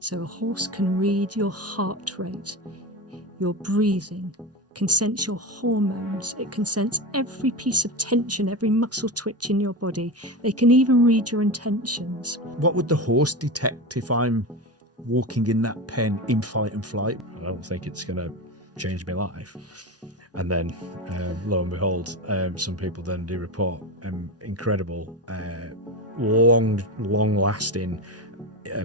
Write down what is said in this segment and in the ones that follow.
So a horse can read your heart rate, your breathing, can sense your hormones. It can sense every piece of tension, every muscle twitch in your body. They can even read your intentions. What would the horse detect if I'm walking in that pen in fight and flight? I don't think it's going to change my life. And then, lo and behold, some people then do report incredible, long-lasting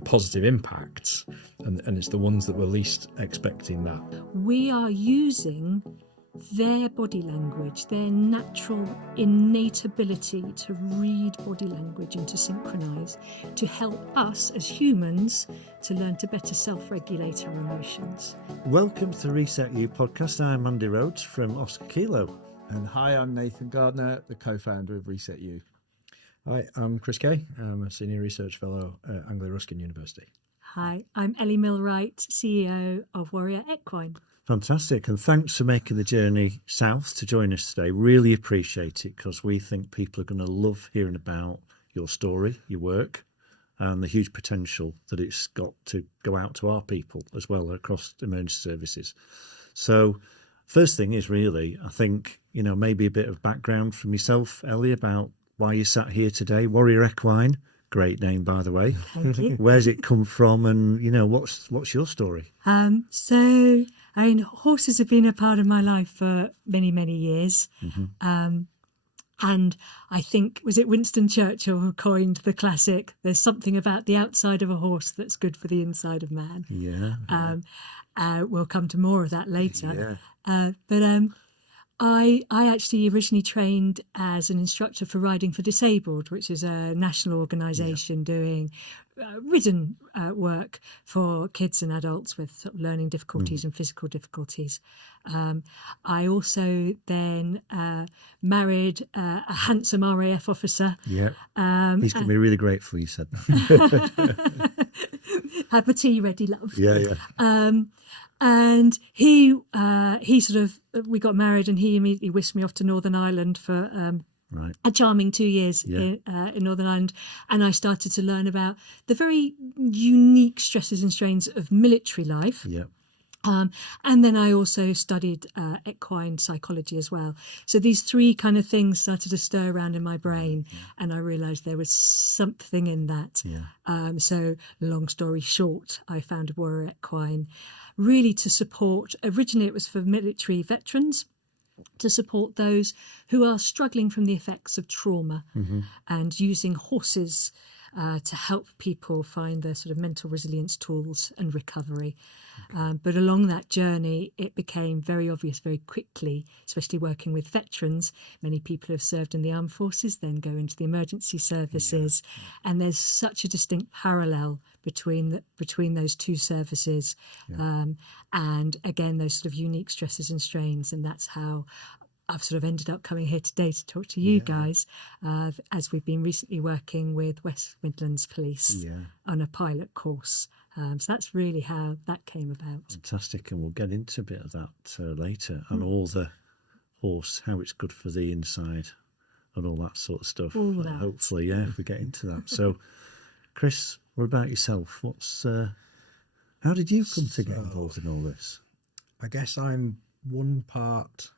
positive impacts, and it's the ones that were least expecting that. We are using their body language, their natural innate ability to read body language and to synchronise, to help us as humans to learn to better self-regulate our emotions. Welcome to the ResetU podcast. I'm Andy Rhodes from Oscar Kilo. And hi, I'm Nathan Gardner, the co-founder of ResetU. Hi, I'm Chris Kay. I'm a senior research fellow at Anglia Ruskin University. Hi, I'm Ele Milwright, CEO of Warrior Equine. Fantastic, and thanks for making the journey south to join us today. Really appreciate it, because we think people are going to love hearing about your story, your work, and the huge potential that it's got to go out to our people as well across emergency services. So first thing is really, I think, maybe a bit of background from yourself, Ellie, about why you sat here today. Warrior Equine, great name, by the way. Thank you. Where's it come from, and what's your story? Horses have been a part of my life for many, many years. Mm-hmm. And I think, was it Winston Churchill who coined the classic, there's something about the outside of a horse that's good for the inside of man. Yeah. We'll come to more of that later. Yeah. I actually originally trained as an instructor for Riding for Disabled, which is a national organisation doing ridden work for kids and adults with sort of learning difficulties and physical difficulties. I also then married a handsome RAF officer. Yeah, he's going to be really grateful you said that. Have the tea ready, love. Yeah. And we got married, and he immediately whisked me off to Northern Ireland for a charming 2 years in Northern Ireland. And I started to learn about the very unique stresses and strains of military life. Yeah. And then I also studied equine psychology as well. So these three kind of things started to stir around in my brain, and I realised there was something in that. Yeah. So long story short, I founded Warrior Equine, really to support, originally it was for military veterans, to support those who are struggling from the effects of trauma, and using horses to help people find their sort of mental resilience tools and recovery. But along that journey, it became very obvious very quickly, especially working with veterans. Many people who have served in the armed forces then go into the emergency services. Yeah. And there's such a distinct parallel between those two services. Yeah. And again, those sort of unique stresses and strains. And that's how I've sort of ended up coming here today to talk to you guys, as we've been recently working with West Midlands Police on a pilot course. So that's really how that came about. Fantastic, and we'll get into a bit of that later, and all the horse, how it's good for the inside and all that sort of stuff. All that. Hopefully, if we get into that. So, Chris, what about yourself? How did you come to get involved in all this? I guess I'm one part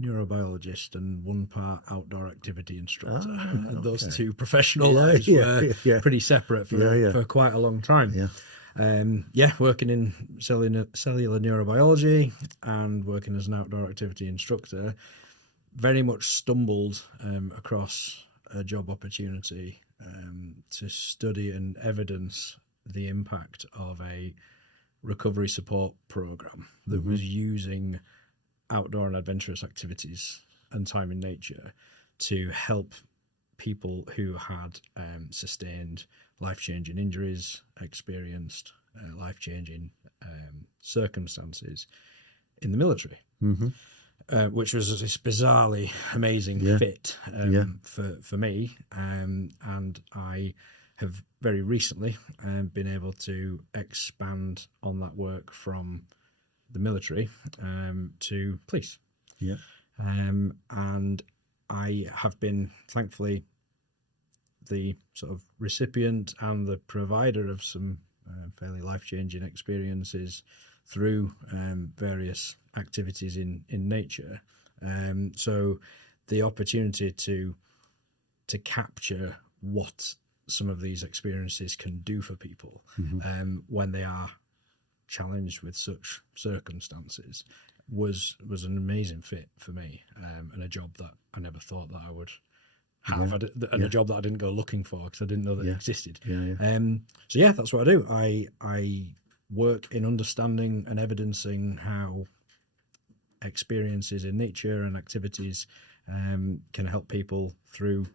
neurobiologist and one part outdoor activity instructor. And those two professional lives were pretty separate for quite a long time. Working in cellular neurobiology and working as an outdoor activity instructor, very much stumbled across a job opportunity to study and evidence the impact of a recovery support program that was using outdoor and adventurous activities and time in nature to help people who had sustained life-changing injuries, experienced life-changing circumstances in the military, which was this bizarrely amazing fit for me. And I have very recently been able to expand on that work from the military to police. And I have been, thankfully, the sort of recipient and the provider of some fairly life-changing experiences through various activities in nature. So the opportunity to capture what some of these experiences can do for people when they are challenged with such circumstances was an amazing fit for me, and a job that I never thought that I would have, a job that I didn't go looking for because I didn't know that it existed. So yeah, that's what I do. I work in understanding and evidencing how experiences in nature and activities can help people through,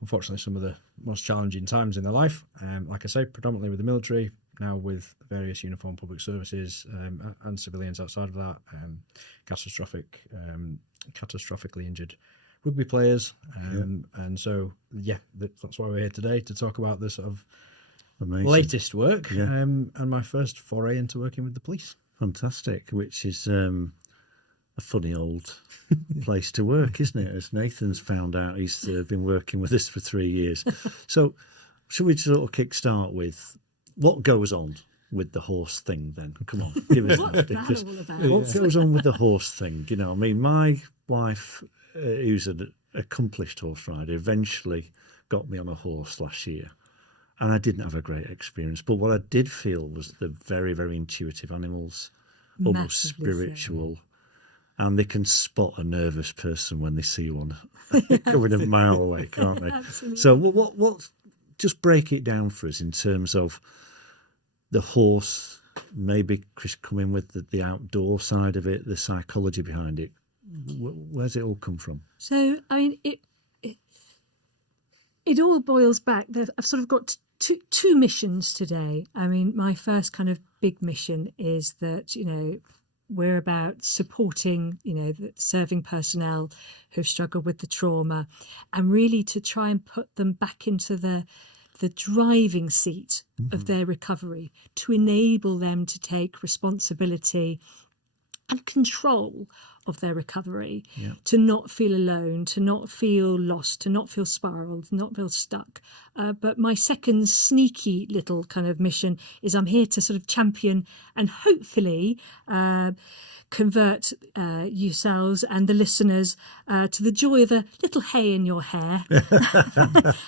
unfortunately, some of the most challenging times in their life. Like I say, predominantly with the military, now with various uniformed public services and civilians outside of that, catastrophically injured rugby players. And so, that's why we're here today, to talk about the sort of latest work and my first foray into working with the police. Fantastic, which is a funny old place to work, isn't it? As Nathan's found out, he's been working with us for 3 years. So should we sort of kickstart with what goes on with the horse thing then? Come on, give us that. Because what goes on with the horse thing? You know, I mean, my wife, who's an accomplished horse rider, eventually got me on a horse last year. And I didn't have a great experience. But what I did feel was the very, very intuitive animals, almost spiritual. And they can spot a nervous person when they see one going a mile away, can't they? Absolutely. So what just break it down for us in terms of the horse, maybe Chris come in with the outdoor side of it, the psychology behind it. Where's it all come from? So, I mean, it all boils back. I've sort of got two missions today. I mean, my first kind of big mission is that, you know, we're about supporting, you know, the serving personnel who've struggled with the trauma, and really to try and put them back into the driving seat of their recovery, to enable them to take responsibility and control of their recovery, to not feel alone, to not feel lost, to not feel spiraled, not feel stuck. But my second sneaky little kind of mission is I'm here to sort of champion and hopefully convert yourselves and the listeners to the joy of a little hay in your hair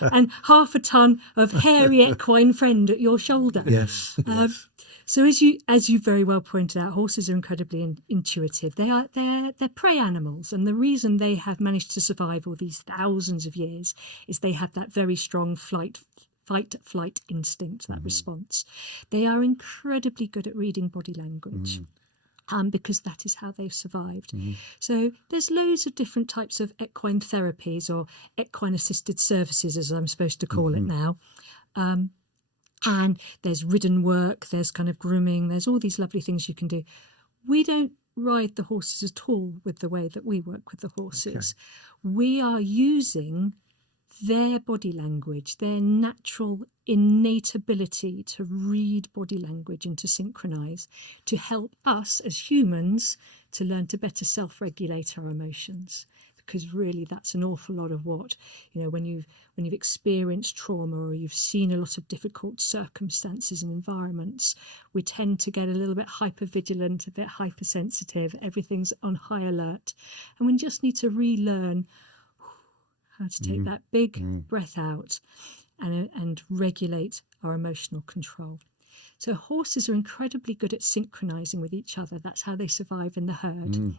and half a ton of hairy equine friend at your shoulder. Yes. So as you very well pointed out, horses are incredibly intuitive. They're prey animals, and the reason they have managed to survive all these thousands of years is they have that very strong fight-flight instinct, that response. They are incredibly good at reading body language. Because that is how they've survived. So there's loads of different types of equine therapies, or equine-assisted services, as I'm supposed to call it now. And there's ridden work, there's kind of grooming, there's all these lovely things you can do. We don't ride the horses at all with the way that we work with the horses. Okay. We are using their body language, their natural innate ability to read body language and to synchronise, to help us as humans to learn to better self-regulate our emotions. Because really that's an awful lot of what, you know, when you've experienced trauma or you've seen a lot of difficult circumstances and environments, we tend to get a little bit hypervigilant, a bit hypersensitive, everything's on high alert. And we just need to relearn how to take that big breath out and regulate our emotional control. So horses are incredibly good at synchronizing with each other. That's how they survive in the herd.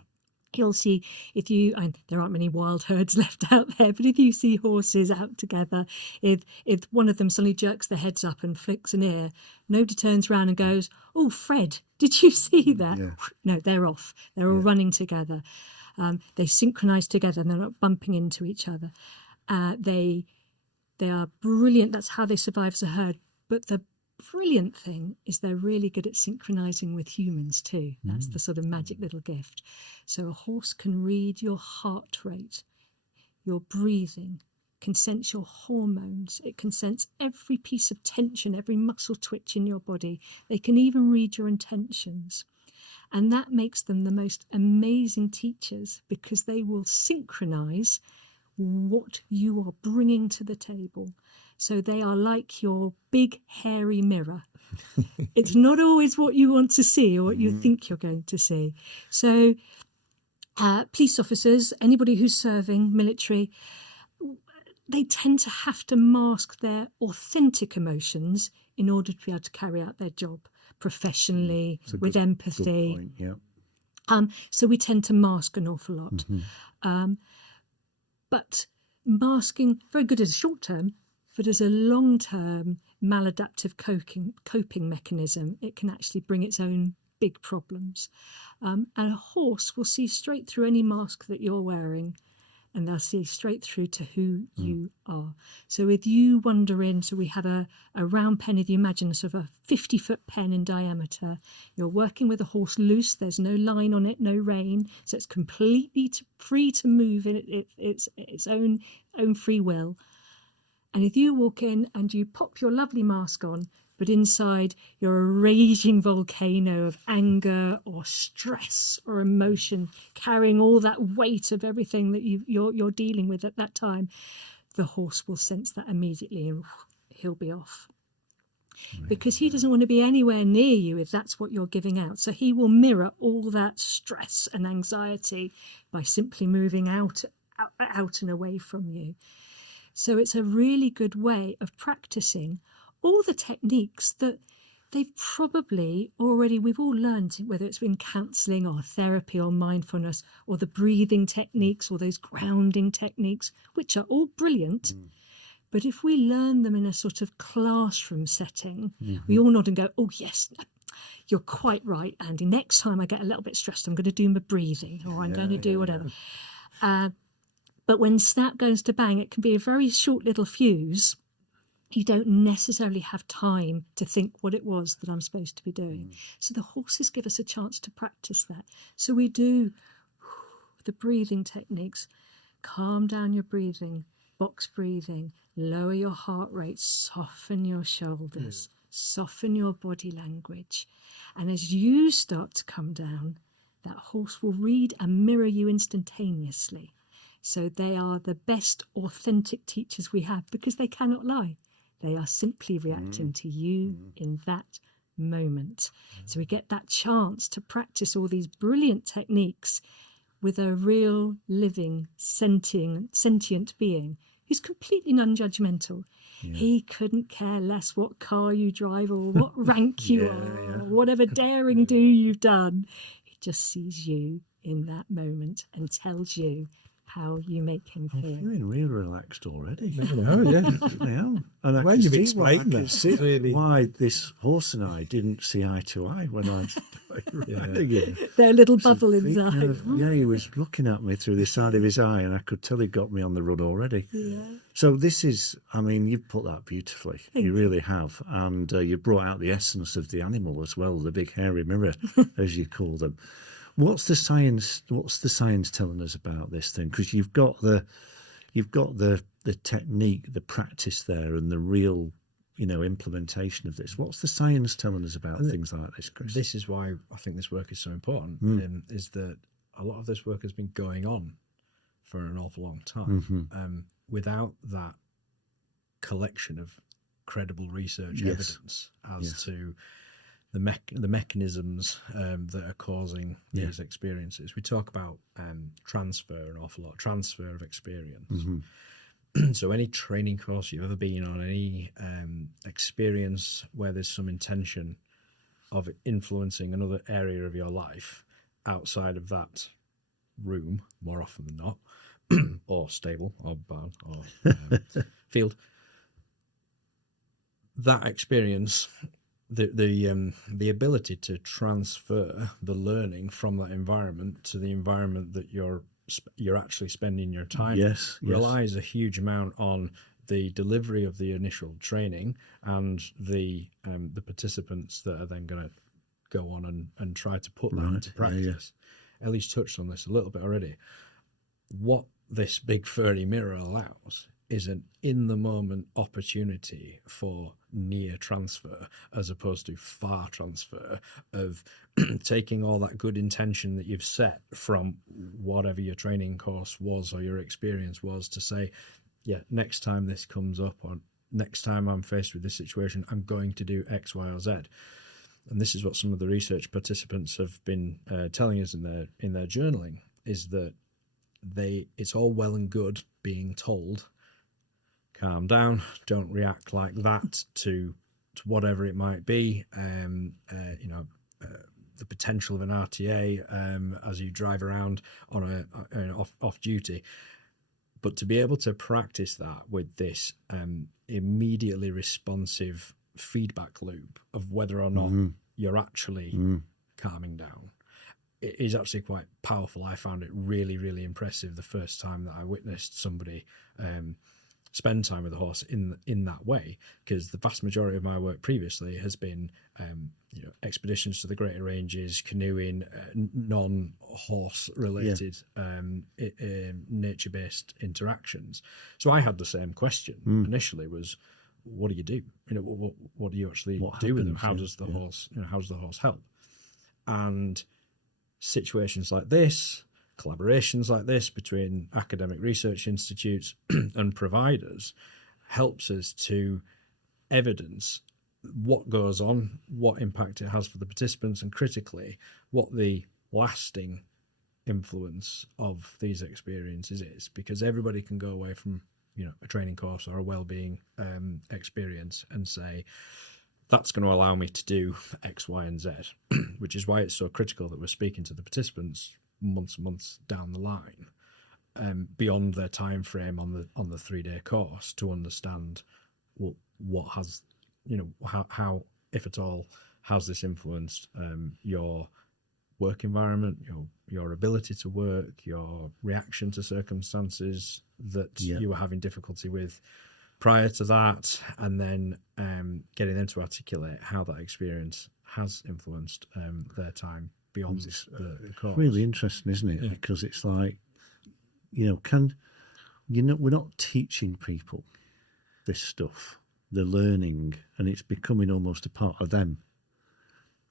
You'll see and there aren't many wild herds left out there, but if you see horses out together, if one of them suddenly jerks their heads up and flicks an ear, nobody turns around and goes, "Oh, Fred, did you see that?" No, they're off. They're all running together. They synchronise together and they're not bumping into each other. They are brilliant. That's how they survive as a herd. But the brilliant thing is they're really good at synchronizing with humans too. That's the sort of magic little gift. So a horse can read your heart rate, your breathing, can sense your hormones. It can sense every piece of tension, every muscle twitch in your body. They can even read your intentions. And that makes them the most amazing teachers, because they will synchronize what you are bringing to the table. So they are like your big hairy mirror. It's not always what you want to see or what you think you're going to see. So police officers, anybody who's serving military, they tend to have to mask their authentic emotions in order to be able to carry out their job professionally, with empathy. Good point, yeah. So we tend to mask an awful lot. But masking, very good as a short term, but as a long term maladaptive coping mechanism, it can actually bring its own big problems. And a horse will see straight through any mask that you're wearing, and they'll see straight through to who you are. So with you wandering, so we have a round pen, if you imagine sort of a 50-foot pen in diameter. You're working with a horse loose, there's no line on it, no rein, so it's completely free to move in its own free will. And if you walk in and you pop your lovely mask on, but inside you're a raging volcano of anger or stress or emotion, carrying all that weight of everything that you're dealing with at that time, the horse will sense that immediately and he'll be off. Because he doesn't want to be anywhere near you if that's what you're giving out. So he will mirror all that stress and anxiety by simply moving out and away from you. So it's a really good way of practicing all the techniques that they've probably already, we've all learned, whether it's been counselling or therapy or mindfulness or the breathing techniques or those grounding techniques, which are all brilliant. But if we learn them in a sort of classroom setting, we all nod and go, oh, yes, you're quite right, Andy. Next time I get a little bit stressed, I'm going to do my breathing or I'm going to do whatever. But when snap goes to bang, it can be a very short little fuse. You don't necessarily have time to think what it was that I'm supposed to be doing. So the horses give us a chance to practice that. So we do the breathing techniques. Calm down your breathing, box breathing, lower your heart rate, soften your shoulders, soften your body language. And as you start to come down, that horse will read and mirror you instantaneously. So they are the best authentic teachers we have because they cannot lie. They are simply reacting to you in that moment. So we get that chance to practice all these brilliant techniques with a real living, sentient being who's completely non-judgmental. He couldn't care less what car you drive or what rank you are or whatever daring do you've done. He just sees you in that moment and tells you how you make him feel. I'm feeling really relaxed already. I know, yeah. I am. And I Well, can you've see explained that. see Really. why this horse and I didn't see eye to eye when I was riding him. Their little bubble inside. Yeah, he was looking at me through the side of his eye and I could tell he got me on the run already. Yeah. So this is, I mean, you've put that beautifully. You really have. And you brought out the essence of the animal as well, the big hairy mirror, as you call them. What's the science telling us about this thing? Because you've got the technique, the practice there, and the real, implementation of this. What's the science telling us about things like this, Chris? This is why I think this work is so important. Is that a lot of this work has been going on for an awful long time. Without that collection of credible research evidence as to the mechanisms that are causing these experiences. We talk about transfer an awful lot, transfer of experience. So any training course you've ever been on, any experience where there's some intention of influencing another area of your life outside of that room, more often than not, or stable, or barn, or field, that experience, the ability to transfer the learning from that environment to the environment that you're actually spending your time relies a huge amount on the delivery of the initial training and the participants that are then going to go on and try to put that into practice. Ellie's touched on this a little bit already. What this big furry mirror allows is an in-the-moment opportunity for near transfer as opposed to far transfer of taking all that good intention that you've set from whatever your training course was or your experience was to say, yeah, next time this comes up, or next time I'm faced with this situation, I'm going to do X, Y, or Z. And this is what some of the research participants have been telling us in their journaling, is that it's all well and good being told, calm down, don't react like that to whatever it might be. The potential of an RTA as you drive around on off duty, but to be able to practice that with this immediately responsive feedback loop of whether or not you're actually calming down, it is actually quite powerful. I found it really, really impressive the first time that I witnessed somebody spend time with a horse in that way, because the vast majority of my work previously has been expeditions to the greater ranges, canoeing, non-horse related nature-based interactions. So I had the same question initially, was what do you do? What do you actually do with them? How does the horse help? And situations like this, collaborations like this between academic research institutes and providers, helps us to evidence what goes on, what impact it has for the participants, and critically, what the lasting influence of these experiences is. Because everybody can go away from a training course or a well-being experience and say, that's going to allow me to do X, Y, and Z, which is why it's so critical that we're speaking to the participants months down the line, beyond their time frame on the 3-day course, to understand what has, how, if at all, has this influenced your work environment, your ability to work, your reaction to circumstances that you were having difficulty with prior to that, and then getting them to articulate how that experience has influenced their time beyond the course. Really interesting, isn't it? Because it's like, we're not teaching people this stuff. They're learning, and it's becoming almost a part of them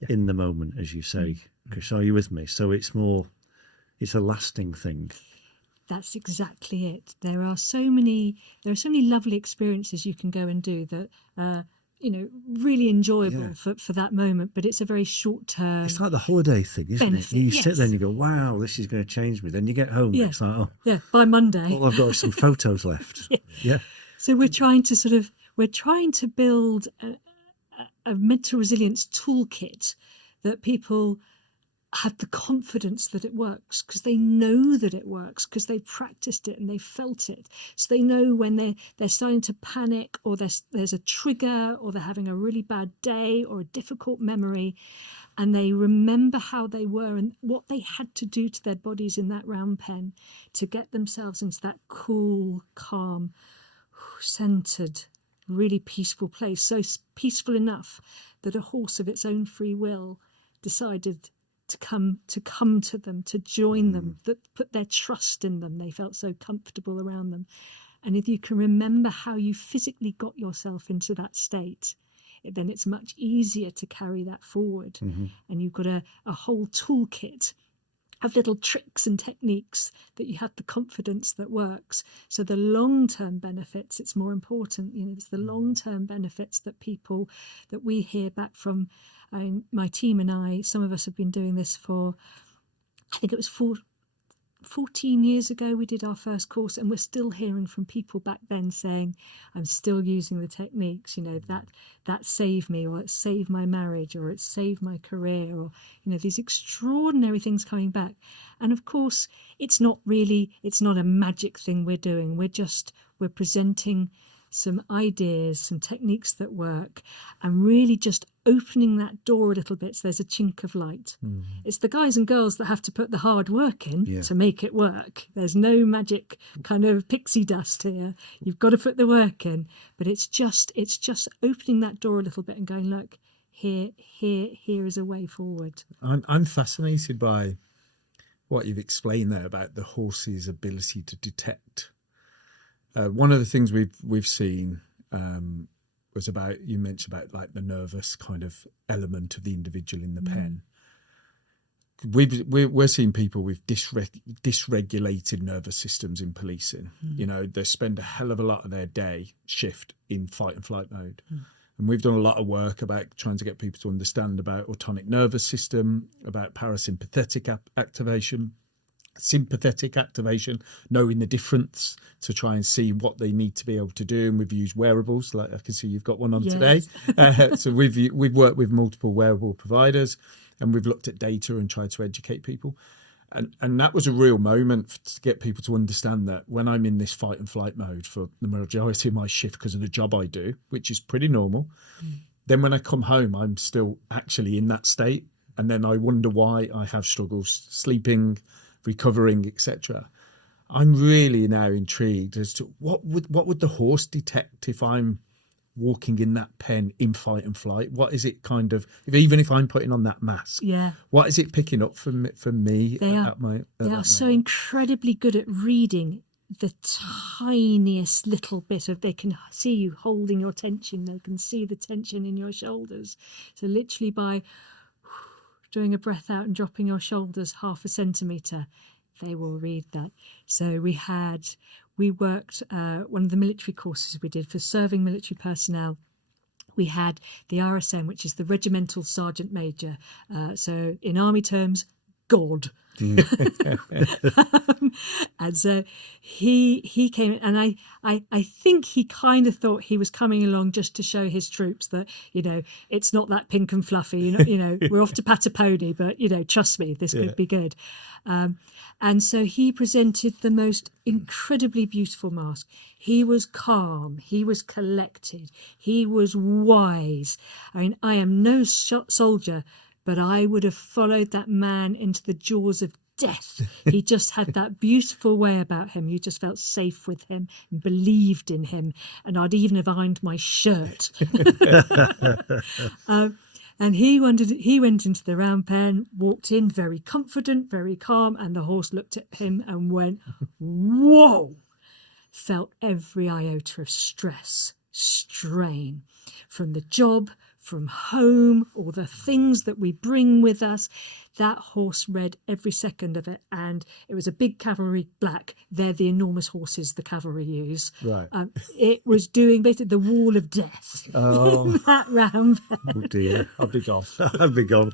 in the moment, as you say. Chris, are you with me? So it's a lasting thing. That's exactly it. There are so many lovely experiences you can go and do that really enjoyable for that moment, but it's a very short term. It's like the holiday thing, isn't benefit, it? You sit there and you go, wow, this is going to change me. Then you get home, it's like, by Monday, all I've got is some photos left. So we're trying to build a mental resilience toolkit that people have the confidence that it works, because they know that it works, because they practiced it and they felt it. So they know when they're starting to panic, or there's a trigger, or they're having a really bad day or a difficult memory, and they remember how they were and what they had to do to their bodies in that round pen to get themselves into that cool, calm, centered, really peaceful place. So peaceful enough that a horse of its own free will decided to come to them, to join them, that put their trust in them. They felt so comfortable around them. And if you can remember how you physically got yourself into that state, then it's much easier to carry that forward. And you've got a whole toolkit of little tricks and techniques that you have the confidence that works. So the long-term benefits, it's more important. It's the long-term benefits that we hear back from. My team and I, some of us have been doing this for, I think it was 14 years ago we did our first course, and we're still hearing from people back then saying, I'm still using the techniques, that saved me, or it saved my marriage, or it saved my career, or these extraordinary things coming back. And of course it's not a magic thing we're doing. We're presenting some ideas, some techniques that work, and really just opening that door a little bit so there's a chink of light. It's the guys and girls that have to put the hard work in to make it work. There's no magic kind of pixie dust here. You've got to put the work in, but it's just opening that door a little bit and going, look, here is a way forward. I'm fascinated by what you've explained there about the horse's ability to detect. One of the things we've seen was you mentioned about like the nervous kind of element of the individual in the pen. we're seeing people with dysregulated nervous systems in policing. You know, they spend a hell of a lot of their day shift in fight and flight mode. And we've done a lot of work about trying to get people to understand about autonomic nervous system, about parasympathetic activation, sympathetic activation, knowing the difference to try and see what they need to be able to do. And we've used wearables, like I can see you've got one on today. So we've worked with multiple wearable providers, and we've looked at data and tried to educate people. And that was a real moment to get people to understand that when I'm in this fight and flight mode for the majority of my shift because of the job I do, which is pretty normal, then when I come home, I'm still actually in that state. And then I wonder why I have struggles sleeping, recovering, etc. I'm really now intrigued as to what would the horse detect if I'm walking in that pen in fight and flight? What is it kind of, even if I'm putting on that mask, what is it picking up from me? They are so incredibly good at reading the tiniest little bit of, they can see you holding your tension, they can see the tension in your shoulders. So literally by doing a breath out and dropping your shoulders 0.5 centimetre, they will read that. So we worked, one of the military courses we did for serving military personnel, we had the RSM, which is the Regimental Sergeant Major. So in army terms, God. And so he came, and I think he kind of thought he was coming along just to show his troops that, you know, it's not that pink and fluffy, you know, we're off to pat a pony, but, you know, trust me, this could be good. And so he presented the most incredibly beautiful mask. He was calm, he was collected, he was wise. I mean, I am no soldier, but I would have followed that man into the jaws of death. He just had that beautiful way about him. You just felt safe with him and believed in him. And I'd even have ironed my shirt. And he went into the round pen, walked in very confident, very calm, and the horse looked at him and went, whoa! Felt every iota of stress, strain from the job, from home, all the things that we bring with us. That horse read every second of it, and it was a big cavalry black. They're the enormous horses the cavalry use. Right. It was doing basically the wall of death in that round pen. Oh dear, I'll be gone. I'll be gone.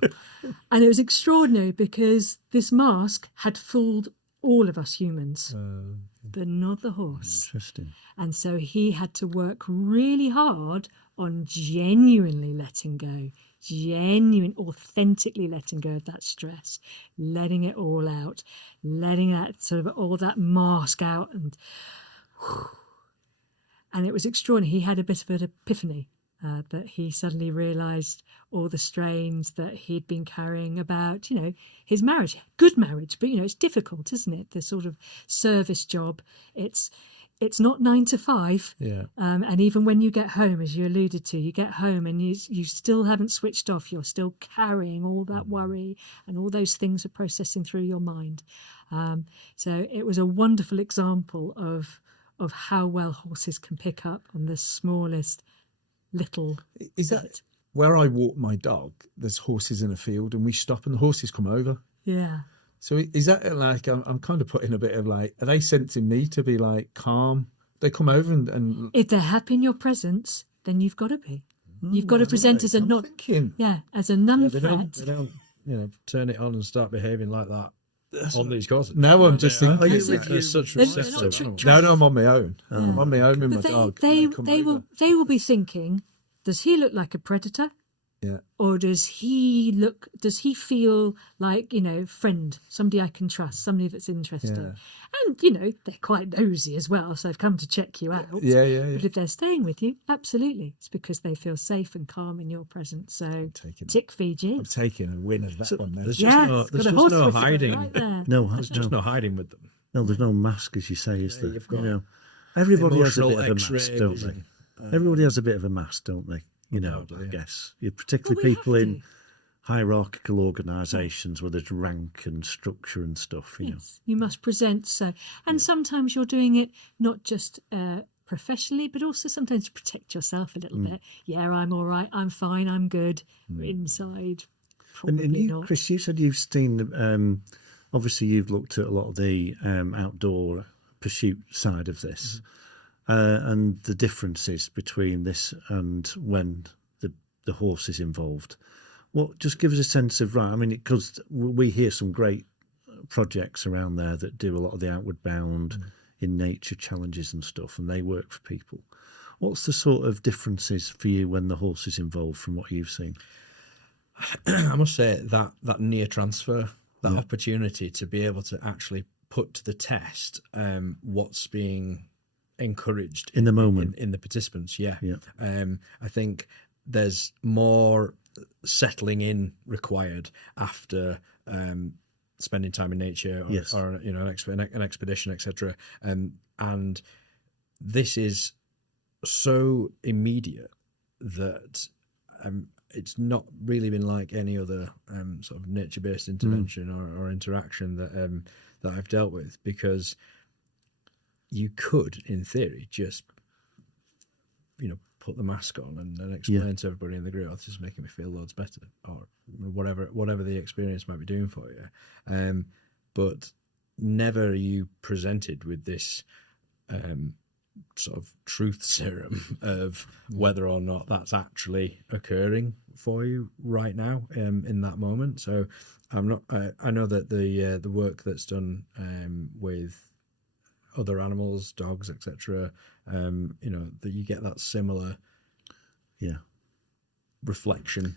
And it was extraordinary because this mask had fooled all of us humans, but not the horse. Interesting. And so he had to work really hard on genuinely letting go, authentically letting go of that stress, letting it all out, letting that sort of all that mask out, and it was extraordinary. He had a bit of an epiphany that he suddenly realised all the strains that he'd been carrying about, you know, his marriage, good marriage, but you know, it's difficult, isn't it? The sort of service job, it's not 9 to 5. And even when you get home, as you alluded to, you get home and you still haven't switched off. You're still carrying all that worry, and all those things are processing through your mind. So it was a wonderful example of how well horses can pick up on the smallest little Is that bit. Where I walk my dog, there's horses in a field and we stop and the horses come over. Yeah. So is that like, I'm kind of putting a bit of like, are they sensing me to be like calm? They come over and If they're happy in your presence, then you've got to be. You've got to present as a I'm not, thinking, as a non They threat. don't, you know, turn it on and start behaving like that on these courses. now I'm just thinking, You're such They're receptive not animals. no, I'm on my own. Yeah. I'm on my own with my But dog. they and come over. will be thinking, does he look like a predator? Yeah. Or does he feel like, you know, friend, somebody I can trust, somebody that's interesting? Yeah. And, you know, they're quite nosy as well, so they've come to check you out. Yeah. But if they're staying with you, absolutely. It's because they feel safe and calm in your presence. So tick Fiji. I'm taking a win of that one then. There's just got a no horse whisperer hiding. right there. There's just no hiding with them. No, there's no mask, as you say, is there? You've got everybody has a emotional bit of a mask, X-ray don't they? vision. Everybody has a bit of a mask, don't they? You know, Undoubtedly, I yeah. guess. Particularly Well, we people have in to. hierarchical organisations where there's rank and structure and stuff, you know. Yes, you must present so. And sometimes you're doing it not just professionally, but also sometimes to protect yourself a little bit. Yeah, I'm all right, I'm fine, I'm good. Inside. probably and you, not. Chris, you said you've seen, obviously you've looked at a lot of the outdoor pursuit side of this, and the differences between this and when the horse is involved. Well, just give us a sense of, right, I mean, because we hear some great projects around there that do a lot of the outward bound in nature challenges and stuff, and they work for people. What's the sort of differences for you when the horse is involved from what you've seen? I must say that near transfer, that opportunity to be able to actually put to the test what's being encouraged in the moment in the participants. I think there's more settling in required after spending time in nature or an expedition, etc. And this is so immediate that it's not really been like any other sort of nature-based intervention or interaction that I've dealt with, because you could, in theory, just put the mask on and explain to everybody in the group, this is making me feel loads better, or whatever the experience might be doing for you. But never are you presented with this sort of truth serum of whether or not that's actually occurring for you right now in that moment. So I'm not. I know that the work that's done with other animals, dogs, etc. That you get that similar reflection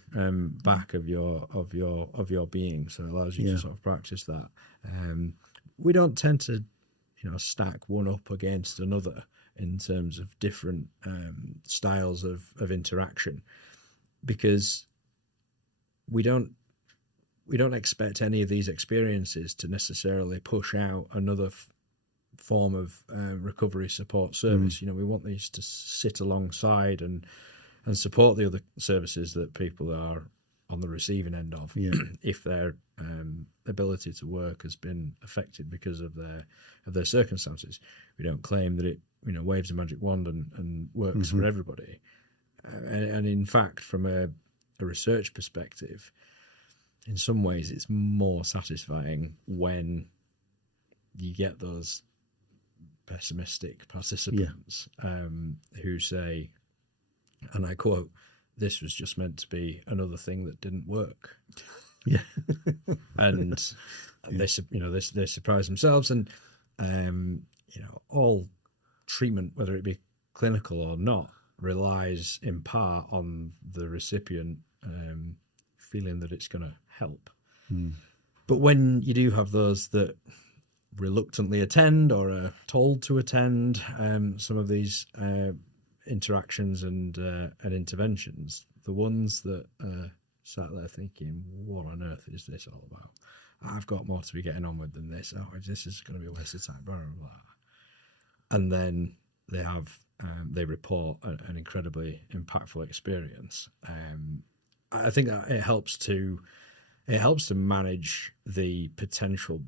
back of your being, so it allows you to sort of practice that. We don't tend to stack one up against another in terms of different styles of interaction, because we don't expect any of these experiences to necessarily push out another form of recovery support service. We want these to sit alongside and support the other services that people are on the receiving end of, if their ability to work has been affected because of their circumstances. We don't claim that it waves a magic wand and works for everybody. And in fact, from a research perspective, in some ways it's more satisfying when you get those pessimistic participants who say, and I quote, "This was just meant to be another thing that didn't work." And they surprise themselves, and all treatment, whether it be clinical or not, relies in part on the recipient feeling that it's going to help. But when you do have those that reluctantly attend or are told to attend some of these interactions and interventions, the ones that sat there thinking, what on earth is this all about? I've got more to be getting on with than this. This is going to be a waste of time, blah, blah, blah. And then they report an incredibly impactful experience. I think that it helps to manage the potential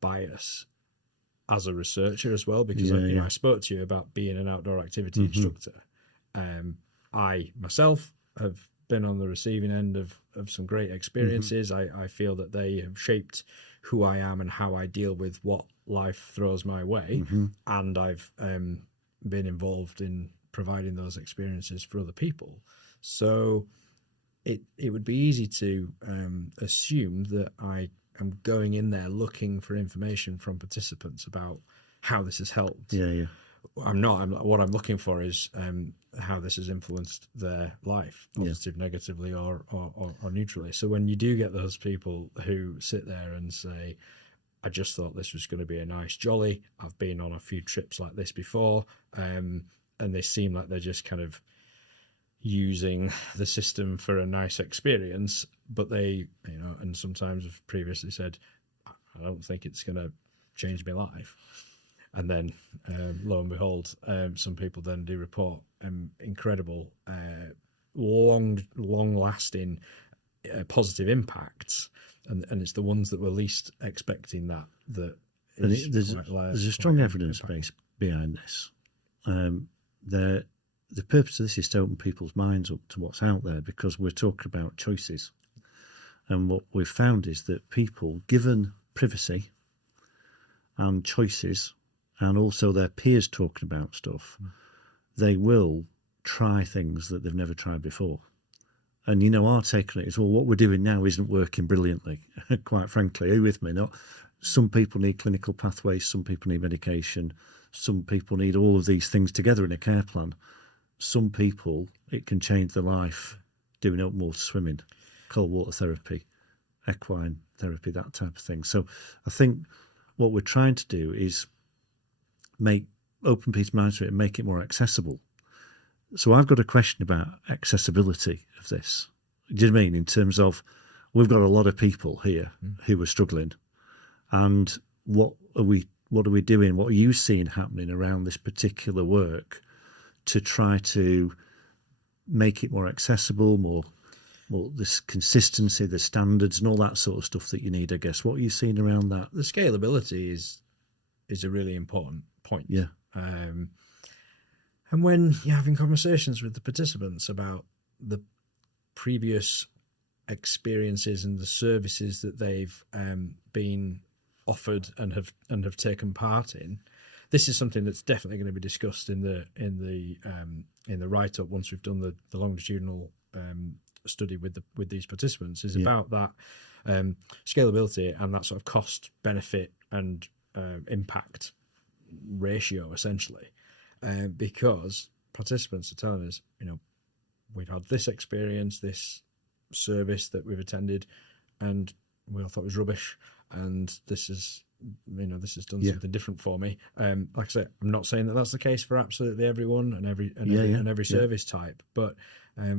bias as a researcher as well, because I spoke to you about being an outdoor activity instructor. I myself have been on the receiving end of some great experiences. I feel that they have shaped who I am and how I deal with what life throws my way, and I've been involved in providing those experiences for other people. So it would be easy to assume that I am going in there looking for information from participants about how this has helped. I'm not. What I'm looking for is how this has influenced their life, positive, negatively, or neutrally. So when you do get those people who sit there and say, I just thought this was going to be a nice jolly, I've been on a few trips like this before, and they seem like they're just kind of using the system for a nice experience, but they, and sometimes have previously said, I don't think it's going to change my life. And then, lo and behold, some people then do report incredible, long-lasting positive impacts, and it's the ones that were least expecting that. There's a strong evidence base behind this. The purpose of this is to open people's minds up to what's out there, because we're talking about choices. And what we've found is that people, given privacy and choices, and also their peers talking about stuff, they will try things that they've never tried before. And, you know, our take on it is, well, what we're doing now isn't working brilliantly, quite frankly. Are you with me? Some people need clinical pathways, some people need medication, some people need all of these things together in a care plan. Some people, it can change their life doing open water swimming, cold water therapy, equine therapy, that type of thing. So I think what we're trying to do is make open peace management and make it more accessible. So I've got a question about accessibility of this. Do you know what I mean? In terms of, we've got a lot of people here who are struggling, and what are we doing? What are you seeing happening around this particular work to try to make it more accessible, more this consistency, the standards, and all that sort of stuff that you need? I guess. What are you seeing around that? The scalability is a really important point. Yeah. And when you're having conversations with the participants about the previous experiences and the services that they've been offered and have taken part in, this is something that's definitely going to be discussed in the write-up once we've done the longitudinal study with these participants. Is about that scalability and that sort of cost benefit and impact ratio, essentially. Because participants are telling us, you know, we've had this experience, this service that we've attended, and we all thought it was rubbish, and this has done something different for me. Like I said, I'm not saying that that's the case for absolutely everyone and every service type, but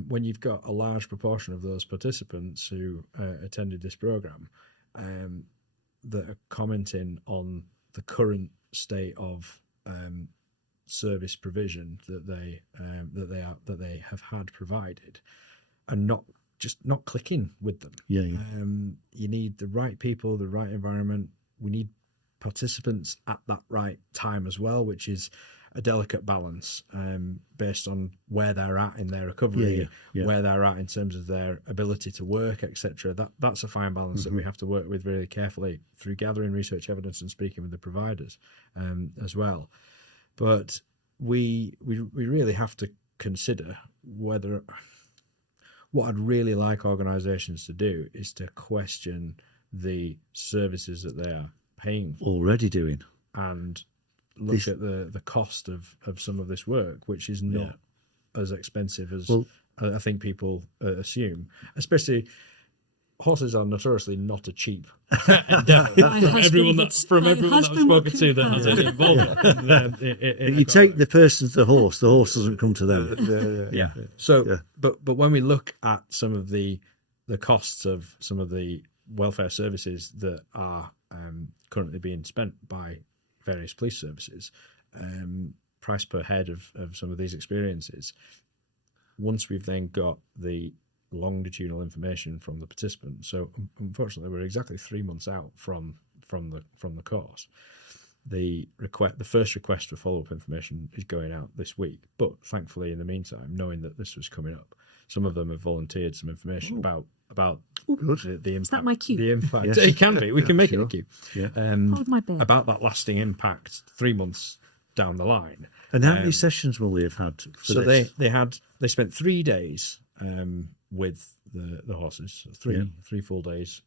when you've got a large proportion of those participants who attended this program that are commenting on the current state of service provision that they have had provided, and not clicking with them. You need the right people, the right environment. We need participants at that right time as well, which is a delicate balance based on where they're at in their recovery, where they're at in terms of their ability to work, etc. That's a fine balance that we have to work with really carefully through gathering research evidence and speaking with the providers as well. But we really have to consider whether, what I'd really like organisations to do is to question the services that they are paying for. Already doing. And look at the cost of some of this work, which is not as expensive as I think people assume. Especially, horses are notoriously not a cheap endeavour. From everyone that I've spoken to that has any involvement. You take the person to the horse doesn't come to them. So, but when we look at some of the costs of some of the welfare services that are currently being spent by various police services, price per head of some of these experiences, once we've then got the longitudinal information from the participant. So unfortunately, we're exactly 3 months out from the course. The first request for follow-up information is going out this week, but thankfully, in the meantime, knowing that this was coming up, some of them have volunteered some information about the impact. Is that my cue? The impact. Yes. It can be. We can make it a cue. Hold my bear. About that lasting impact 3 months down the line. And how many sessions will they have had for this? They spent 3 days with the horses, three full days.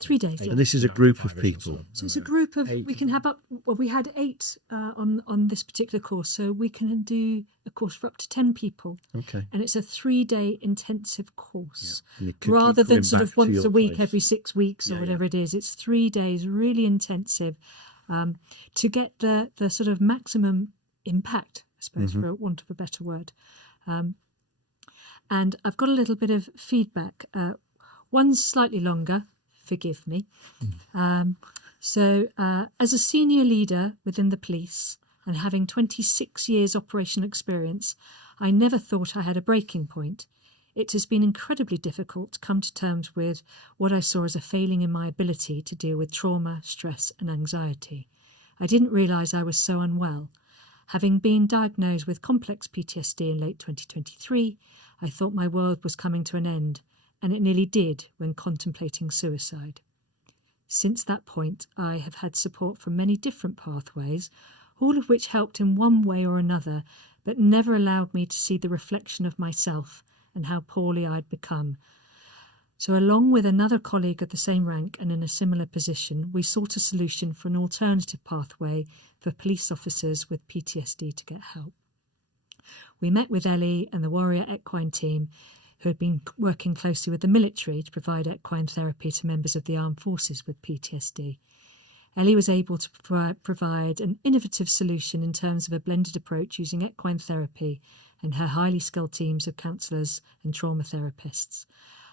3 days. And this is a group of people. So it's a group of, we can have we had 8 on this particular course, so we can do a course for up to 10 people. Okay. And it's a 3-day intensive course. Yeah. Rather than sort of once a week, place. every 6 weeks or whatever it is. It's 3 days, really intensive, to get the sort of maximum impact, I suppose, for want of a better word. And I've got a little bit of feedback. One's slightly longer, forgive me. So as a senior leader within the police and having 26 years operational experience, I never thought I had a breaking point. It has been incredibly difficult to come to terms with what I saw as a failing in my ability to deal with trauma, stress and anxiety. I didn't realise I was so unwell. Having been diagnosed with complex PTSD in late 2023, I thought my world was coming to an end. and it nearly did when contemplating suicide. Since that point, I have had support from many different pathways, all of which helped in one way or another, but never allowed me to see the reflection of myself and how poorly I'd become. So along with another colleague of the same rank and in a similar position, we sought a solution for an alternative pathway for police officers with PTSD to get help. We met with Ele and the Warrior Equine team, who had been working closely with the military to provide equine therapy to members of the armed forces with PTSD. Ele was able to provide an innovative solution in terms of a blended approach using equine therapy and her highly skilled teams of counsellors and trauma therapists.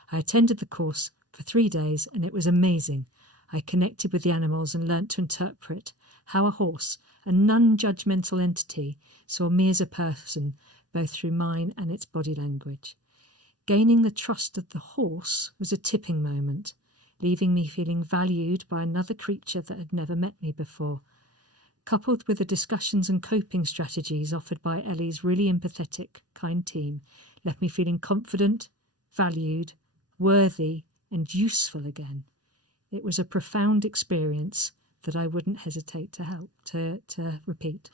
I attended the course for 3 days and it was amazing. I connected with the animals and learnt to interpret how a horse, a non-judgmental entity, saw me as a person, both through mine and its body language. Gaining the trust of the horse was a tipping moment, leaving me feeling valued by another creature that had never met me before. Coupled with the discussions and coping strategies offered by Ele's really empathetic, kind team, left me feeling confident, valued, worthy and useful again. It was a profound experience that I wouldn't hesitate to repeat.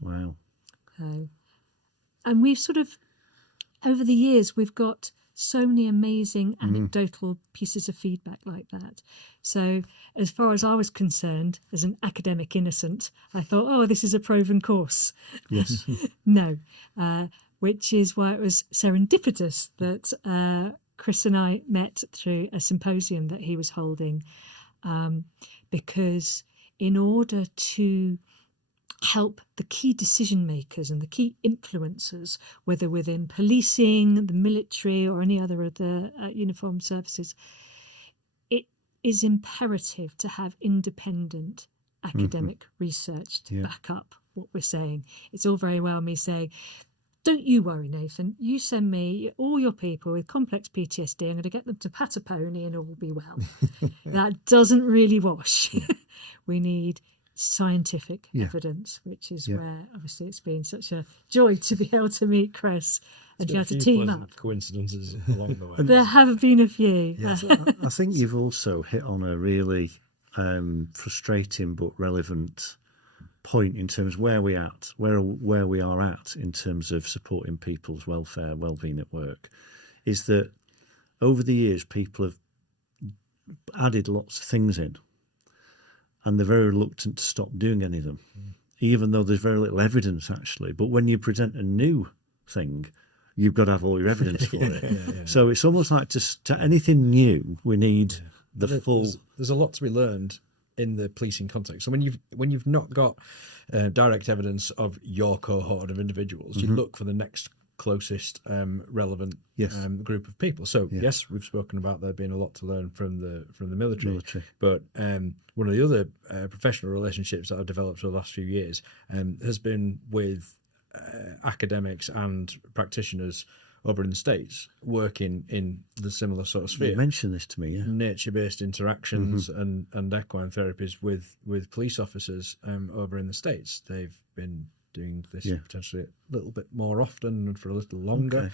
Wow. And we've sort of, over the years, we've got so many amazing anecdotal pieces of feedback like that. So as far as I was concerned, as an academic innocent, I thought, oh, this is a proven course. Yes. No, which is why it was serendipitous that Chris and I met through a symposium that he was holding, because in order to help the key decision makers and the key influencers, whether within policing, the military or any other of the uniformed services, it is imperative to have independent academic research to back up what we're saying. It's all very well me saying, don't you worry, Nathan, you send me all your people with complex PTSD, I'm going to get them to pat a pony and all will be well. That doesn't really wash. We need scientific evidence, which is where obviously it's been such a joy to be able to meet Chris and be able to team up. Coincidences along the way. There have been a few. Yeah. I think you've also hit on a really frustrating but relevant point in terms of where we are at in terms of supporting people's welfare, well-being at work, is that over the years people have added lots of things in and they're very reluctant to stop doing any of them, even though there's very little evidence actually. But when you present a new thing, you've got to have all your evidence for it. So it's almost like to anything new, we need the full... There's a lot to be learned in the policing context. So when you've not got direct evidence of your cohort of individuals, you look for the next closest relevant group of people. So yes, we've spoken about there being a lot to learn from the military. But one of the other professional relationships that I've developed over the last few years has been with academics and practitioners over in the States, working in the similar sort of sphere. You mentioned this to me, nature-based interactions and equine therapies with police officers over in the States. They've been doing this potentially a little bit more often and for a little longer.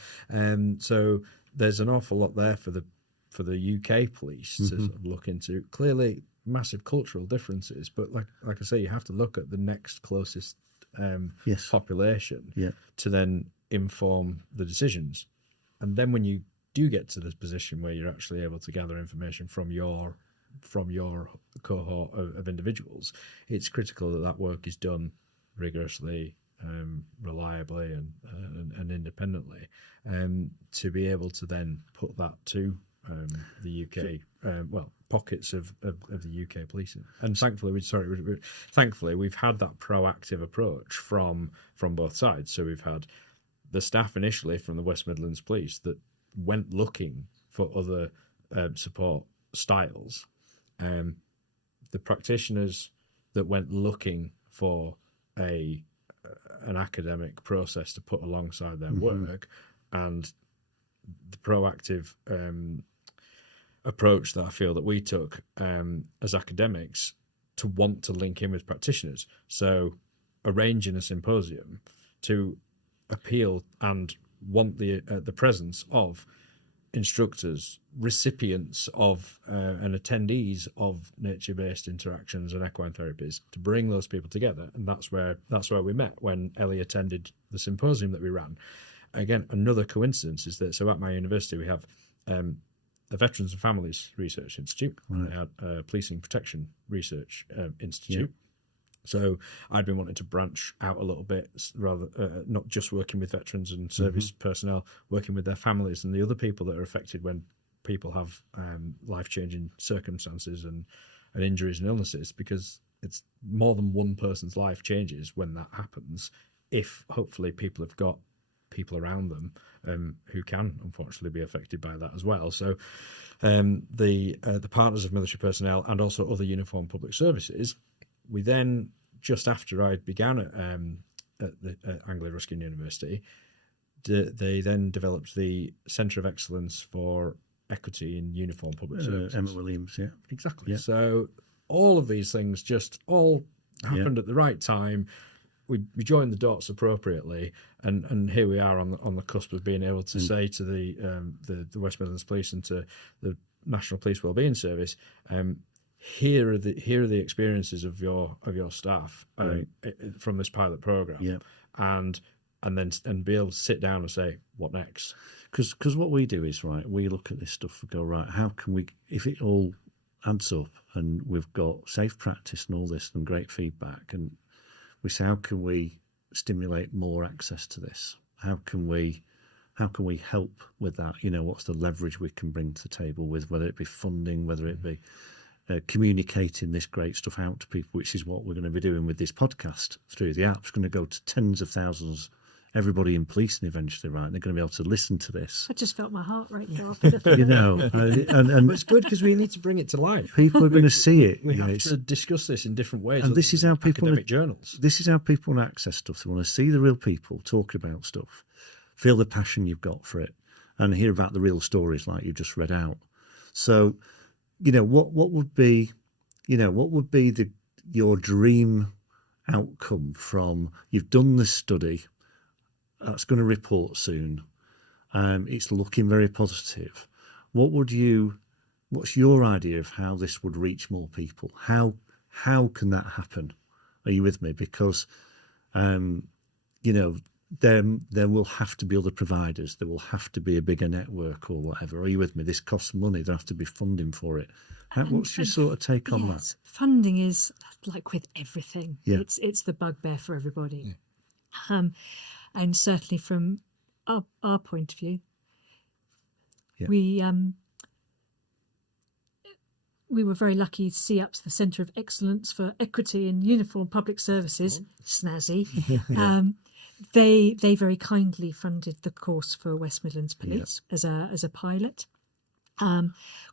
So there's an awful lot there for the UK police to sort of look into. Clearly, massive cultural differences, but like I say, you have to look at the next closest population to then inform the decisions. And then when you do get to this position where you're actually able to gather information from your cohort of individuals, it's critical that work is done rigorously, reliably and independently, to be able to then put that to the UK pockets of the UK policing. And thankfully we've had that proactive approach from both sides. So we've had the staff initially from the West Midlands Police that went looking for other support styles, the practitioners that went looking for an academic process to put alongside their work, and the proactive approach that I feel that we took as academics to want to link in with practitioners. So arranging a symposium to appeal and want the presence of instructors, recipients of and attendees of nature-based interactions and equine therapies, to bring those people together. And that's where we met when Ellie attended the symposium that we ran. Again, another coincidence is that, so at my university we have the Veterans and Families Research Institute, and they had a Policing Protection Research Institute. So I'd been wanting to branch out a little bit, rather not just working with veterans and service personnel, working with their families and the other people that are affected when people have life-changing circumstances and injuries and illnesses, because it's more than one person's life changes when that happens, if hopefully people have got people around them who can unfortunately be affected by that as well. So the partners of military personnel and also other uniformed public services, we then, just after I began at Anglia Ruskin University, they then developed the Centre of Excellence for Equity in Uniformed Public Services. Emma Williams, yeah. Exactly. Yeah. So all of these things just all happened at the right time. We joined the dots appropriately, and here we are on the cusp of being able to say to the West Midlands Police and to the National Police Wellbeing Service, here are the experiences of your staff from this pilot program, and be able to sit down and say, what next? Because what we do is, we look at this stuff and go, how can we, if it all adds up and we've got safe practice and all this and great feedback, and we say, how can we stimulate more access to this? How can we help with that? What's the leverage we can bring to the table with, whether it be funding, whether it be communicating this great stuff out to people, which is what we're going to be doing with this podcast through the app. It's going to go to tens of thousands, everybody in policing eventually, right? And they're going to be able to listen to this. I just felt my heart rate go up. And it's good because we need to bring it to life. People are going to see it. We have to discuss this in different ways. And this is how people journals. This is how people want to access stuff. They want to see the real people talking about stuff, feel the passion you've got for it, and hear about the real stories like you just read out. So, what would be your dream outcome from, you've done this study that's going to report soon, it's looking very positive. What's your idea of how this would reach more people? How can that happen? Are you with me? Because there will have to be other providers. There will have to be a bigger network or whatever. Are you with me? This costs money. There have to be funding for it. What's your sort of take on that? Funding is like with everything. Yeah. It's the bugbear for everybody. Yeah. And certainly from our point of view, we were very lucky to see up to the Centre of Excellence for Equity in Uniformed Public Services, snazzy. They very kindly funded the course for West Midlands Police as a pilot.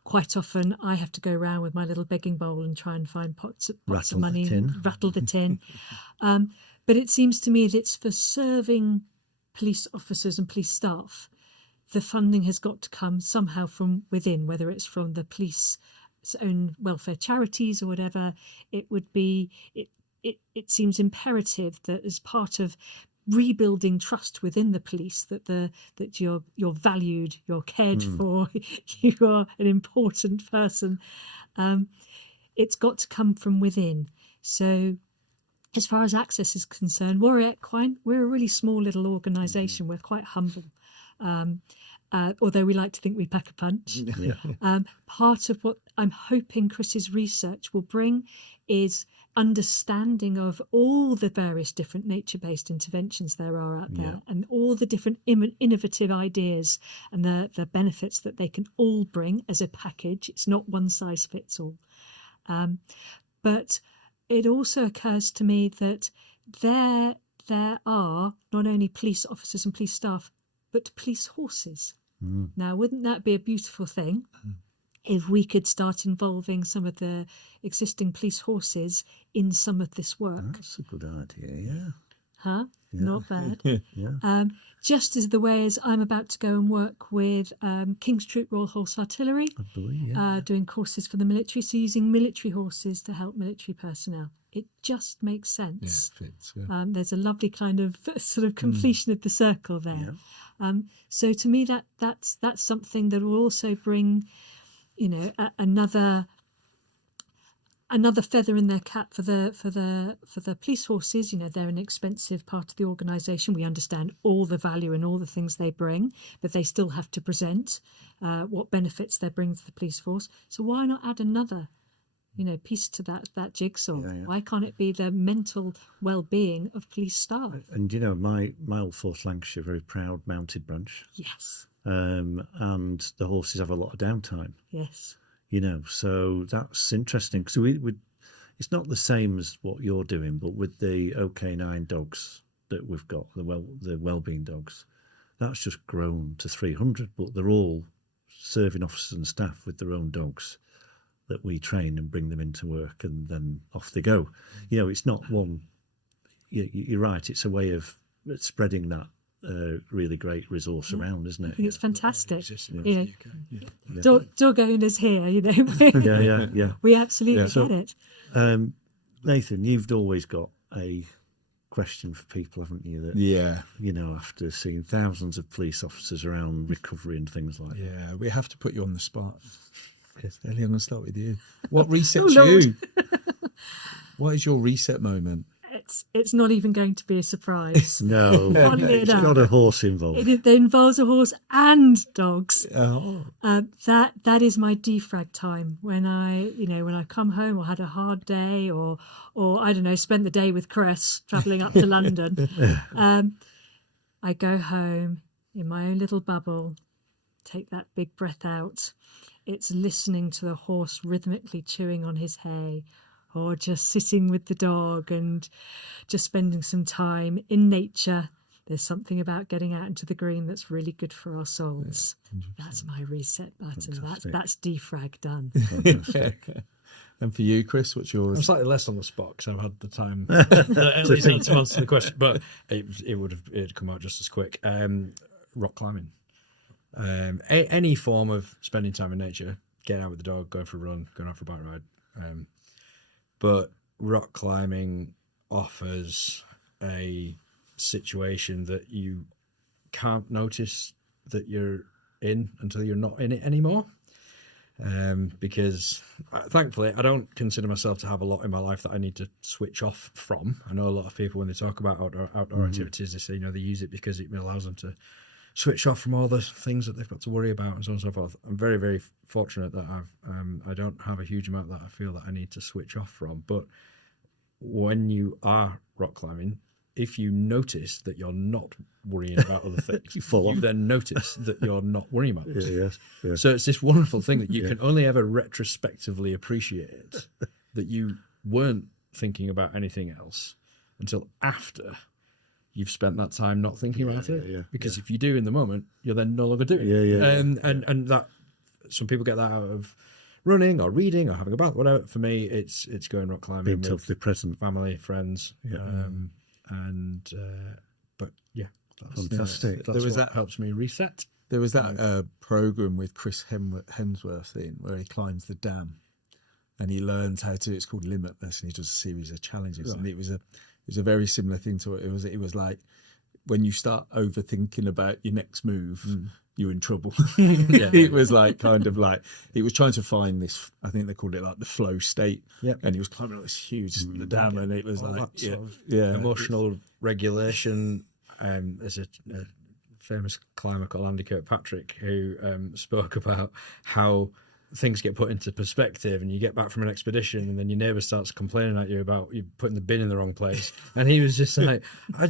Quite often I have to go around with my little begging bowl and try and find pots of money, rattle the tin. But it seems to me that it's for serving police officers and police staff. The funding has got to come somehow from within, whether it's from the police's own welfare charities or whatever. It would be. It seems imperative that as part of rebuilding trust within the police, that you're valued, you're cared for, you are an important person. It's got to come from within. So as far as access is concerned, Warrior Equine, we're a really small little organisation. We're quite humble, although we like to think we pack a punch. Part of what I'm hoping Chris's research will bring is understanding of all the various different nature-based interventions there are out there, and all the different innovative ideas and the benefits that they can all bring as a package. It's not one size fits all. But it also occurs to me that there are not only police officers and police staff, but police horses. Now, wouldn't that be a beautiful thing? If we could start involving some of the existing police horses in some of this work. That's a good idea, Not bad. Just as the way as I'm about to go and work with King's Troop Royal Horse Artillery, I believe, doing courses for the military, so using military horses to help military personnel. It just makes sense. Yeah, it fits, there's a lovely kind of sort of completion of the circle there. So to me, that's something that will also bring, another feather in their cap for the police forces. They're an expensive part of the organisation. We understand all the value and all the things they bring, but they still have to present what benefits they bring to the police force. So why not add another piece to that jigsaw? Why can't it be the mental well-being of police staff? And my old Fourth Lancashire, very proud mounted branch. Yes. And the horses have a lot of downtime. Yes. So that's interesting. So it's not the same as what you're doing, but with the OK9 dogs that we've got, the wellbeing dogs, that's just grown to 300. But they're all serving officers and staff with their own dogs that we train and bring them into work, and then off they go. It's not one. You're right. It's a way of spreading that really great resource around, isn't it? I think it's fantastic. Dog owners here, yeah. We absolutely get it. Nathan, you've always got a question for people, haven't you? That, after seeing thousands of police officers around recovery and things like that. Yeah, we have to put you on the spot. Ellie, I'm going to start with you. What resets you? What is your reset moment? It's not even going to be a surprise. No, it's got a horse involved. It involves a horse and dogs. Oh. That is my defrag time when I come home or had a hard day or I don't know, spent the day with Chris travelling up to London. I go home in my own little bubble, take that big breath out. It's listening to the horse rhythmically chewing on his hay, or just sitting with the dog and just spending some time in nature. There's something about getting out into the green that's really good for our souls. Yeah, that's my reset button. Fantastic. That's defrag done. And for you, Chris, what's yours? I'm slightly less on the spot because I've had the time at least to answer the question, but it'd come out just as quick. Rock climbing. Any form of spending time in nature, getting out with the dog, going for a run, going out for a bike ride. But rock climbing offers a situation that you can't notice that you're in until you're not in it anymore. Because thankfully I don't consider myself to have a lot in my life that I need to switch off from. I know a lot of people, when they talk about outdoor activities, they say, they use it because it allows them to switch off from all the things that they've got to worry about and so on and so forth. I'm very, very fortunate that I don't have a huge amount that I feel that I need to switch off from. But when you are rock climbing, if you notice that you're not worrying about other things, you then notice that you're not worrying about those. Yes. So it's this wonderful thing that you can only ever retrospectively appreciate, that you weren't thinking about anything else until after you've spent that time not thinking about it. Because if you do in the moment, you're then no longer doing it. And that, some people get that out of running or reading or having a bath, whatever. For me, it's going rock climbing, being totally present, family, friends, but yeah, fantastic. That helps me reset. There was that program with Chris Hemsworth where he climbs the dam, and he learns how to. It's called Limitless, and he does a series of challenges, and it was a very similar thing to it. It was like when you start overthinking about your next move, you're in trouble. It was like kind of like he was trying to find this. I think they called it like the flow state. And he was climbing up this huge dam, and it was like emotional regulation. There's a famous climber called Andy Kirkpatrick who spoke about how things get put into perspective, and you get back from an expedition and then your neighbour starts complaining at you about you putting the bin in the wrong place, and he was just like, I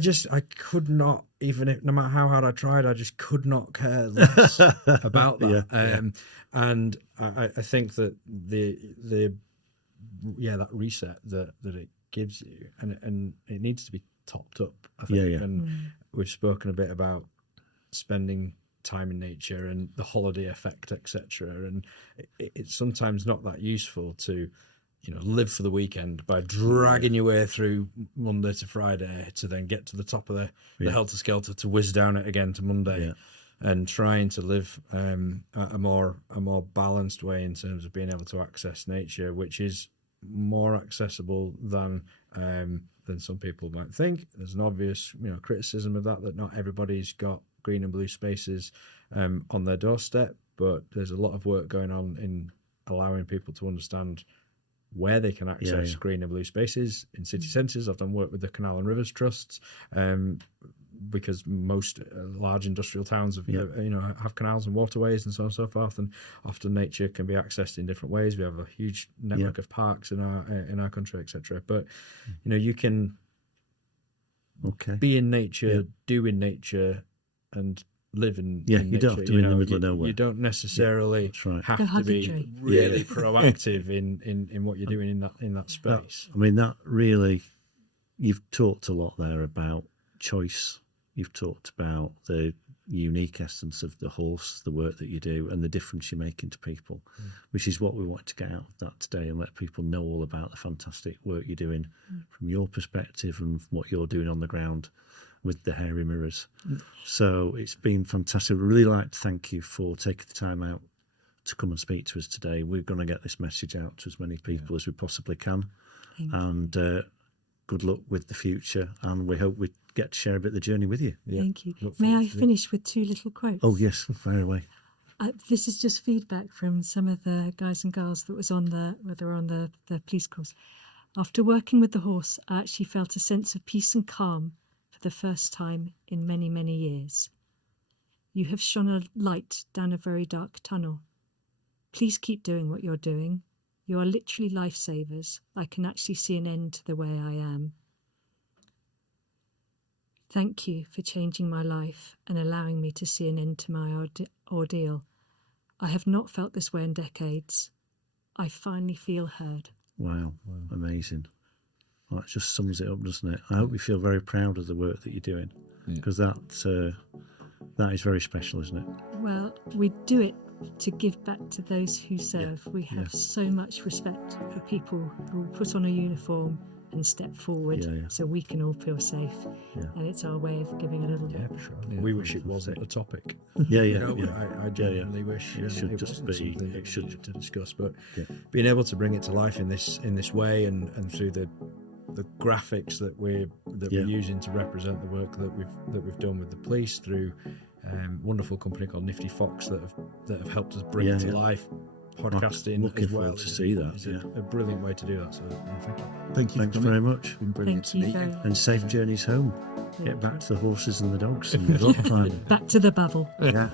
could not, even if, no matter how hard I tried, I just could not care less about that. And I think that that reset that it gives you, and it needs to be topped up, I think. And we've spoken a bit about spending time in nature and the holiday effect, etc. And it's sometimes not that useful to, live for the weekend by dragging your way through Monday to Friday to then get to the top of the helter-skelter to whiz down it again to Monday, and trying to live a more balanced way in terms of being able to access nature, which is more accessible than some people might think. There's an obvious criticism of that not everybody's got green and blue spaces on their doorstep, but there's a lot of work going on in allowing people to understand where they can access green and blue spaces in city centres. I've done work with the Canal and Rivers Trusts, because most large industrial towns have, have canals and waterways and so on and so forth, and often nature can be accessed in different ways. We have a huge network of parks in our country, etc. But you can be in nature, do in nature, and live in you nature. don't have to be in the middle of nowhere. You don't necessarily have to be really proactive in what you're doing in that space. That really, you've talked a lot there about choice. You've talked about the unique essence of the horse, the work that you do, and the difference you're making to people, which is what we wanted to get out of that today, and let people know all about the fantastic work you're doing from your perspective and what you're doing on the ground with the hairy mirrors. So it's been fantastic. We'd really like to thank you for taking the time out to come and speak to us today. We're going to get this message out to as many people as we possibly can. And good luck with the future, and we hope we get to share a bit of the journey with you. Thank you. May I finish with 2 little quotes? Oh yes, fire away. This is just feedback from some of the guys and girls that was on the police course. After working with the horse, I actually felt a sense of peace and calm for the first time in many, many years. You have shone a light down a very dark tunnel. Please keep doing what you're doing. You are literally lifesavers. I can actually see an end to the way I am. Thank you for changing my life and allowing me to see an end to my ordeal. I have not felt this way in decades. I finally feel heard. Wow. Amazing. Well, that just sums it up, doesn't it? I hope you feel very proud of the work that you're doing, because that is very special, isn't it? Well, we do it to give back to those who serve. We have so much respect for people who put on a uniform and step forward so we can all feel safe. And it's our way of giving a little bit. For sure. We wish it wasn't a topic. I genuinely wish it should just be something that should to discuss. But being able to bring it to life in this way, and through the graphics that we're using to represent the work that we've done with the police, through wonderful company called Nifty Fox that have helped us bring it to life. Podcasting I'm looking as well. forward to see that. It's a brilliant way to do that. So thank you. Thanks very much. Thank you very much. And safe journeys home. Get back to the horses and the dogs. And back to the Bavel. Yeah.